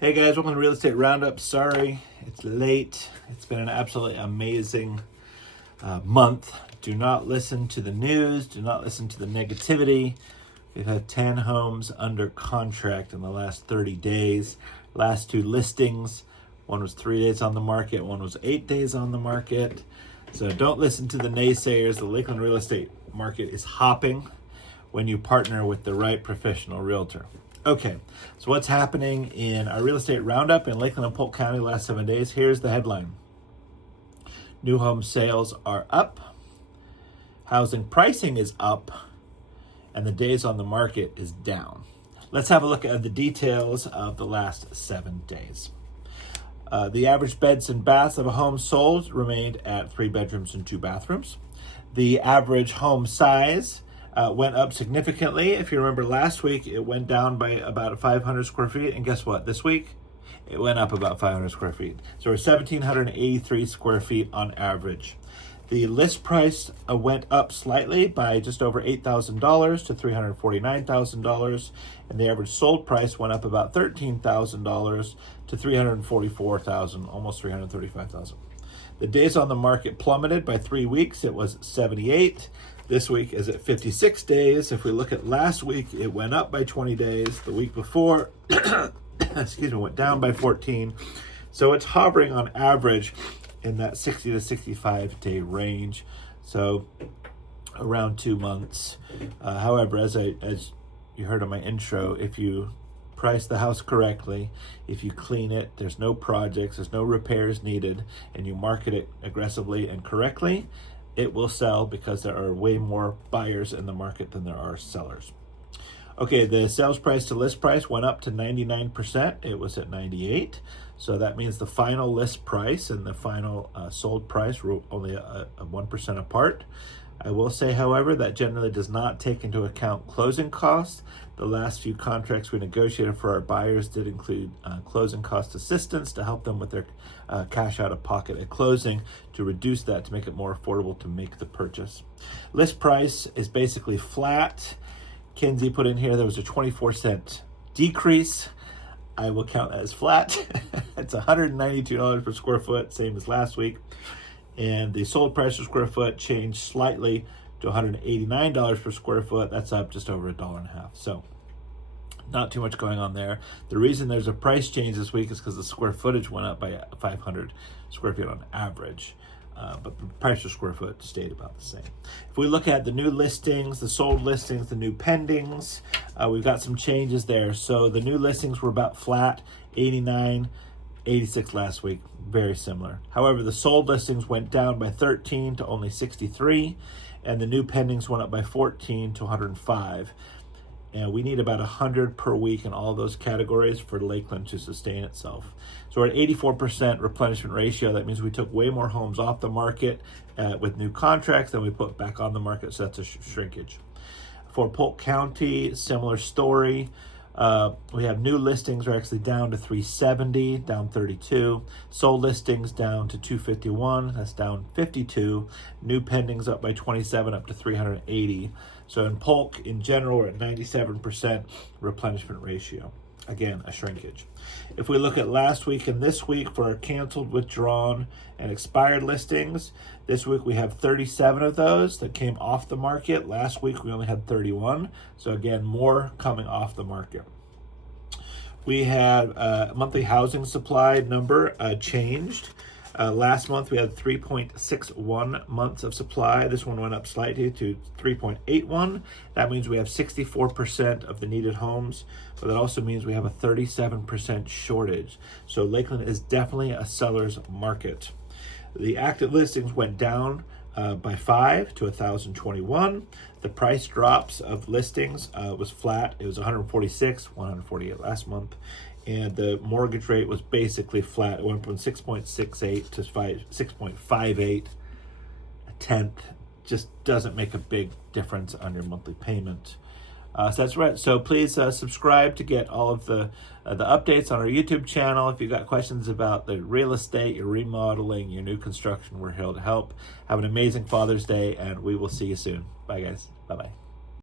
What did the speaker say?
Hey guys, welcome to Real Estate Roundup. Sorry, it's late. It's been an absolutely amazing month. Do not listen to the news. Do not listen to the negativity. We've had 10 homes under contract in the last 30 days. Last two listings, one was 3 days on the market, one was 8 days on the market. So don't listen to the naysayers. The Lakeland real estate market is hopping when you partner with the right professional realtor. Okay, so what's happening in our real estate roundup in Lakeland and Polk County the last 7 days? Here's the headline. New home sales are up, housing pricing is up, and the days on the market is down. Let's have a look at the details of the last 7 days. The average beds and baths of a home sold remained at 3 bedrooms and 2 bathrooms. The average home size went up significantly. If you remember last week, it went down by about 500 square feet. And guess what? This week, it went up about 500 square feet. So we're 1,783 square feet on average. The list price went up slightly by just over $8,000 to $349,000. And the average sold price went up about $13,000 to $344,000, almost $335,000. The days on the market plummeted by 3 weeks. It was 78. This week is at 56 days. If we look at last week, it went up by 20 days. The week before, went down by 14. So it's hovering on average in that 60 to 65 day range. So around 2 months. However, as you heard in my intro, if you price the house correctly, if you clean it, there's no projects, there's no repairs needed, and you market it aggressively and correctly, it will sell because there are way more buyers in the market than there are sellers. Okay, the sales price to list price went up to 99%. It was at 98. So that means the final list price and the final sold price were only a 1% apart. I will say, however, that generally does not take into account closing costs. The last few contracts we negotiated for our buyers did include closing cost assistance to help them with their cash out of pocket at closing, to reduce that, to make it more affordable to make the purchase. List price is basically flat. Kinsey put in here there was a 24-cent decrease. I will count that as flat. It's $192 per square foot, same as last week. And the sold price per square foot changed slightly to $189 per square foot. That's up just over $1.50. So not too much going on there. The reason there's a price change this week is because the square footage went up by 500 square feet on average. But the price per square foot stayed about the same. If we look at the new listings, the sold listings, the new pendings, we've got some changes there. So the new listings were about flat, 89, 86 last week, very similar. However, the sold listings went down by 13 to only 63, and the new pendings went up by 14 to 105. And we need about 100 per week in all those categories for Lakeland to sustain itself. So we're at 84% replenishment ratio. That means we took way more homes off the market with new contracts than we put back on the market. So that's a shrinkage. For Polk County, similar story. We have new listings are actually down to 370, down 32. Sold listings down to 251, that's down 52. New pendings up by 27, up to 380. So in Polk, in general, we're at 97% replenishment ratio. Again, a shrinkage. If we look at last week and this week for our canceled, withdrawn, and expired listings, this week we have 37 of those that came off the market. Last week we only had 31. So again, more coming off the market. We had a monthly housing supply number changed. Last month we had 3.61 months of supply. This one went up slightly to 3.81. That means we have 64% of the needed homes, but that also means we have a 37% shortage. So Lakeland is definitely a seller's market. The active listings went down by 5 to 1,021. The price drops of listings was flat. It was 146, 148 last month. And the mortgage rate was basically flat. It went from 6.68 to 6.58, a tenth. Just doesn't make a big difference on your monthly payment. So that's right. So please subscribe to get all of the updates on our YouTube channel. If you've got questions about the real estate, your remodeling, your new construction, we're here to help. Have an amazing Father's Day, and we will see you soon. Bye, guys. Bye-bye.